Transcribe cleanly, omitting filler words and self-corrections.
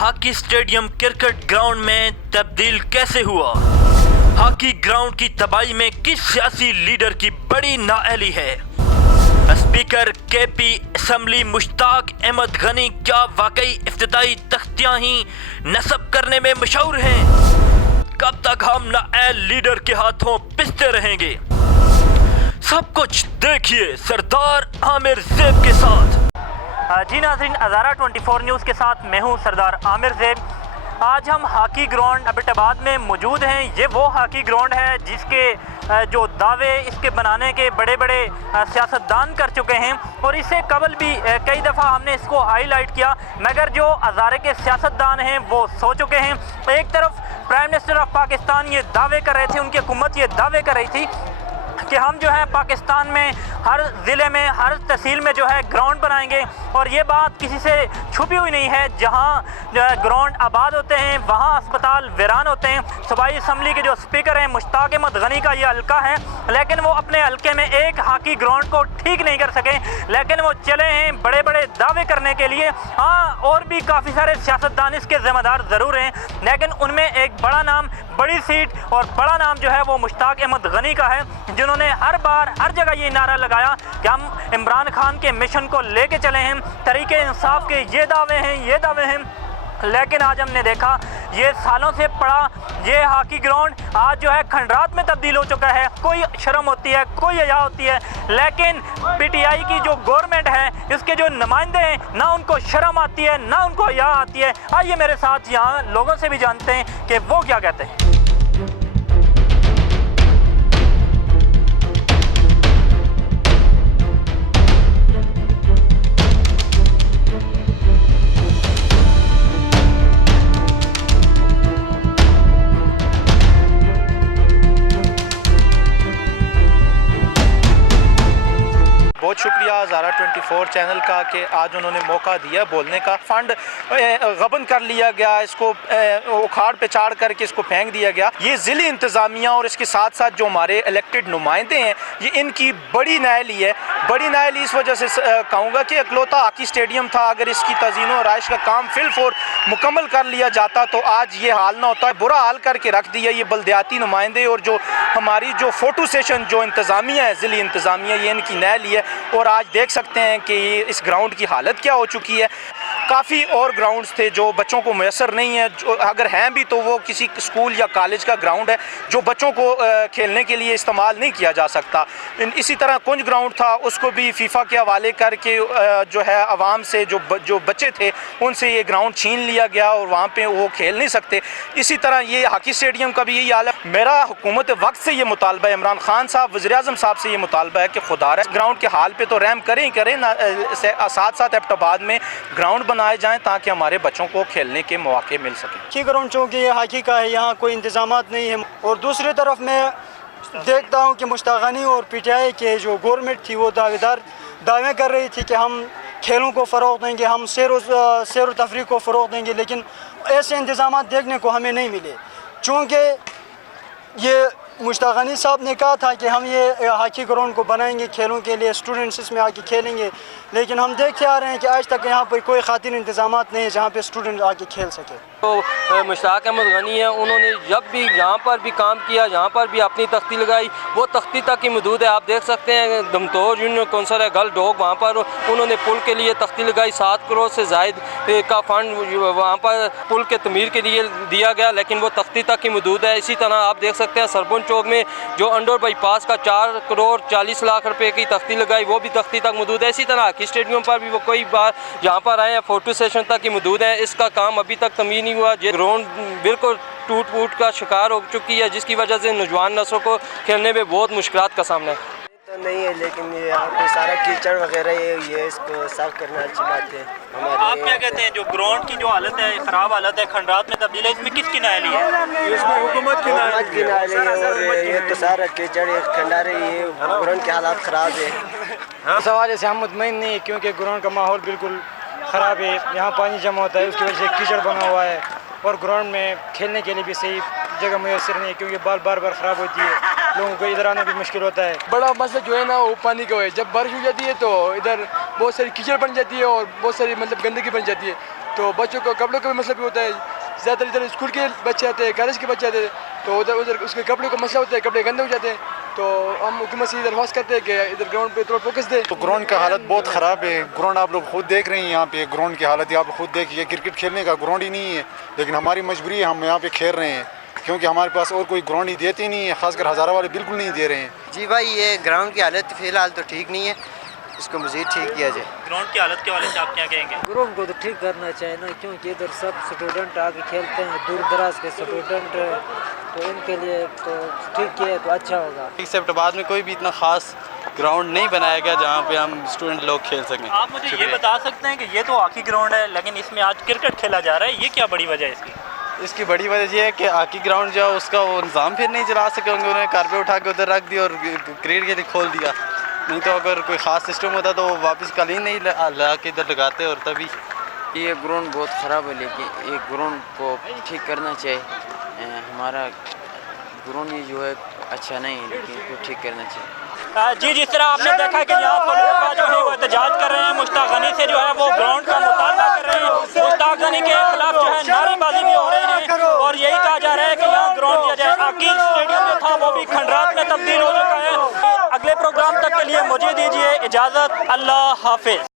Hockey stadium cricket ground में तब्दील कैसे हुआ? हॉकी ग्राउंड की तबाही में किस सियासी लीडर की बड़ी नाअहली है? Speaker KP assembly Mushtaq Ahmad Ghani क्या वाकई इफ्तिताई तख्तियां ही नस्ब करने में मशहूर हैं? कब तक हम नाअहल लीडर के हाथों पिसते रहेंगे? सब कुछ देखिए सरदार आमिर ज़ेब के साथ। जी नाज़रीन, अज़ारा 24 न्यूज़ के साथ मैं हूं सरदार आमिर ज़ेब। आज हम हॉकी ग्राउंड एबटाबाद में मौजूद हैं। ये वो हॉकी ग्राउंड है जिसके जो दावे इसके बनाने के बड़े बड़े सियासतदान कर चुके हैं और इससे कबल भी कई दफ़ा हमने इसको हाईलाइट किया, मगर जो अज़ारे के सियासतदान हैं वो सो चुके हैं। एक तरफ प्राइम मिनिस्टर ऑफ पाकिस्तान ये दावे कर रहे थे, उनकी हुकूमत ये दावे कर रही थी कि हम जो है पाकिस्तान में हर ज़िले में हर तहसील में जो है ग्राउंड बनाएंगे, और ये बात किसी से छुपी हुई नहीं है। जहाँ जो है ग्राउंड आबाद होते हैं वहाँ अस्पताल वीरान होते हैं। सूबाई असम्बली के जो स्पीकर हैं मुश्ताक अहमद गनी का ये हल्का है, लेकिन वो अपने हल्के में एक हॉकी ग्राउंड को ठीक नहीं कर सके, लेकिन वो चले हैं बड़े बड़े दावे करने के लिए। हाँ, और भी काफ़ी सारे सियासतदान इसके ज़िम्मेदार ज़रूर हैं, लेकिन उनमें एक बड़ा नाम, बड़ी सीट और बड़ा नाम जो है वो मुश्ताक अहमद गनी का है, जिन्होंने हर बार हर जगह ये नारा लगाया कि हम इमरान खान के मिशन को लेके चले हैं, तरीके इंसाफ के ये दावे हैं। लेकिन आज हमने देखा ये सालों से पड़ा ये हॉकी ग्राउंड आज जो है खंडरात में तब्दील हो चुका है। कोई शर्म होती है, कोई हया होती है, लेकिन पीटीआई की जो गवर्नमेंट है, इसके जो नुमाइंदे हैं, ना उनको शर्म आती है ना उनको हया आती है। आइए मेरे साथ यहाँ लोगों से भी जानते हैं कि वो क्या कहते हैं। बहुत शुक्रिया ज़ारा 24 चैनल का कि आज उन्होंने मौका दिया बोलने का। फंड गबन कर लिया गया, इसको उखाड़ पे चाड़ करके इसको फेंक दिया गया। ये ज़िली इंतज़ामिया और इसके साथ साथ जो हमारे इलेक्टेड नुमाइंदे हैं, ये इनकी बड़ी नाअहली है। बड़ी नाअहली इस वजह से कहूँगा कि इकलौता हॉकी स्टेडियम था, अगर इसकी तज़ीन और आइश का काम फिलफोर मुकम्मल कर लिया जाता तो आज ये हाल ना होता। बुरा हाल करके रख दिया ये बल्दियाती नुमाइंदे और जो हमारी जो फ़ोटो सेशन जो इंतज़ामिया है, ज़िली इंतज़ामिया, ये इनकी नाअहली है। और आज देख सकते हैं कि इस ग्राउंड की हालत क्या हो चुकी है। काफ़ी और ग्राउंड्स थे जो बच्चों को मैसर नहीं है, जो अगर हैं भी तो वो किसी स्कूल या कॉलेज का ग्राउंड है जो बच्चों को खेलने के लिए इस्तेमाल नहीं किया जा सकता। इसी तरह कुंज ग्राउंड था, उसको भी फीफा के हवाले करके जो है आवाम से जो बच्चे थे उनसे ये ग्राउंड छीन लिया गया और वहाँ पे वो खेल नहीं सकते। इसी तरह ये हॉकी स्टेडियम का भी यही हाल है। मेरा हुकूमत वक्त से ये मुतालबा है, इमरान खान साहब वज़ीर-ए-आज़म साहब से ये मुतालबा है कि खुदा ग्राउंड के हाल पे तो रहम करें ही करें ना, साथ साथ एबटाबाद में ग्राउंड बनाए जाएं ताकि हमारे बच्चों को खेलने के मौके मिल सकें। हॉकी ग्राउंड चूँकि ये हॉकी का है, यहाँ कोई इंतजामात नहीं है। और दूसरी तरफ मैं देखता हूँ कि मुश्ताक गनी और पीटीआई के जो गवर्नमेंट थी वो दावे कर रही थी कि हम खेलों को फ़रोग़ देंगे, हम सैर व तफरीह को फ़रोग़ देंगे, लेकिन ऐसे इंतजामात देखने को हमें नहीं मिले। चूँकि ये मुश्ताक गनी साहब ने कहा था कि हम ये हॉकी ग्राउंड को बनाएंगे खेलों के लिए, स्टूडेंट्स इसमें आके खेलेंगे, लेकिन हम देखते आ रहे हैं कि आज तक यहाँ पर कोई खातिर इंतजामात नहीं है जहाँ पे स्टूडेंट आके खेल सके। तो मुश्ताक अहमद गनी है, उन्होंने जब भी यहाँ पर भी काम किया, यहाँ पर भी अपनी तख्ती लगाई, वो तख्ती तक ही मौजूद है। आप देख सकते हैं दमतोर यूनियन कौंसल है गल डोग, वहाँ पर उन्होंने पुल के लिए तख्ती लगाई। 7 करोड़ से ज़ायद का फंड वहाँ पर पुल के तमीर के लिए दिया गया, लेकिन वो तख्ती तक ही मौजूद है। इसी तरह आप देख सकते हैं सरबुन चौक में जो अंडर बाईपास का 4 करोड़ 40 लाख रुपए की तख्ती लगाई, वो भी तख्ती तक मौजूद है। इसी तरह हॉकी स्टेडियम पर भी वो कई बार यहाँ पर आए हैं, फ़ोटो सेशन तक ही मौजूद है। इसका काम अभी तक तमीर नहीं हुआ। ग्राउंड बिल्कुल टूट फूट का शिकार हो चुकी है, जिसकी वजह से नौजवान नस्लों को खेलने में बहुत मुश्किलात का सामना है। तो नहीं है, लेकिन यहाँ पे सारा कीचड़ वगैरह ये इसको साफ करना अच्छी बात है। आप क्या कहते हैं, जो ग्राउंड की जो हालत है, ख़राब हालत है, खंडरात में तब्दील है, इसमें किसकी नाअहली है? इसमें हुकूमत की नाअहली है। और ये तो सारा कीचड़ खंडारे, ये ग्राउंड के हालात ख़राब है। सवाल से हम मुतमईन नहीं है, क्योंकि ग्राउंड का माहौल बिल्कुल ख़राब है। यहाँ पानी जमा होता है, उसकी वजह से कीचड़ बना हुआ है, और ग्राउंड में खेलने के लिए भी सही जगह मैसर नहीं है, क्योंकि बाल बार ख़राब होती है, लोगों को इधर आना भी मुश्किल होता है। बड़ा मसला जो है ना वो पानी का है। जब बारिश हो जाती है तो इधर बहुत सारी कीचड़ बन जाती है और बहुत सारी मतलब गंदगी बन जाती है, तो बच्चों को कपड़ों का भी मसला भी होता है। ज़्यादातर इधर स्कूल के बच्चे आते हैं, कॉलेज के बच्चे आते हैं, तो उधर उसके कपड़ों का मसला होता है, कपड़े गंदे हो जाते हैं। तो हम हुकूमत से इधर हौस करते हैं कि इधर ग्राउंड पे थोड़ा फोकस दे। तो ग्राउंड का हालत बहुत ख़राब है। ग्राउंड आप लोग खुद देख रहे हैं, यहाँ पे ग्राउंड की हालत आप खुद देखिए। क्रिकेट खेलने का ग्राउंड ही नहीं है, लेकिन हमारी मजबूरी है, हम यहाँ पे खेल रहे हैं क्योंकि हमारे पास और कोई ग्राउंड ही देते नहीं है। खासकर हज़ारा वाले बिल्कुल नहीं दे रहे हैं। जी भाई, ये ग्राउंड की हालत फ़िलहाल तो ठीक नहीं है, इसको मज़ीद ठीक किया जाए। ग्राउंड की हालत के बारे में आप क्या कहेंगे? ग्राउंड को तो ठीक करना चाहिए ना, क्योंकि इधर सब स्टूडेंट आके खेलते हैं, दूर दराज के स्टूडेंट, तो इनके लिए तो ठीक किया तो अच्छा होगा। एक्सेप्टाबाद में कोई भी इतना ख़ास ग्राउंड नहीं बनाया गया जहाँ पे हम स्टूडेंट लोग खेल सकें। आप मुझे ये बता सकते हैं कि ये तो हॉकी ग्राउंड है, लेकिन इसमें आज क्रिकेट खेला जा रहा है, ये क्या बड़ी वजह है इसकी? इसकी बड़ी वजह यह है कि हॉकी ग्राउंड जो है उसका वो निज़ाम फिर नहीं चला सके होंगे, उन्होंने कार पे उठा के उधर रख दिया और क्रिकेट के लिए खोल दिया। नहीं तो अगर कोई ख़ास सिस्टम होता तो वापस कालीन नहीं ला के इधर लगाते। और तभी ये ग्राउंड बहुत ख़राब है, लेकिन एक ग्राउंड को ठीक करना चाहिए। हमारा ग्राउंड ही जो है अच्छा नहीं है, लेकिन इसको ठीक करना चाहिए। जी, जिस तरह आपने देखा कि यहाँ पर लोग जो है वो एहतजाज कर रहे हैं, मुश्ताक गनी से जो है वो ग्राउंड का मुतालबा कर रहे हैं। मुश्ताक गनी के खिलाफ जो है नारेबाजी भी हो रही है और यही कहा जा रहा है कि यहाँ ग्राउंड दिया जाए। हॉकी स्टेडियम जो था वो भी खंडरात में तब्दील हो चुका है। अगले प्रोग्राम तक के लिए मुझे दीजिए इजाज़त। अल्लाह हाफिज।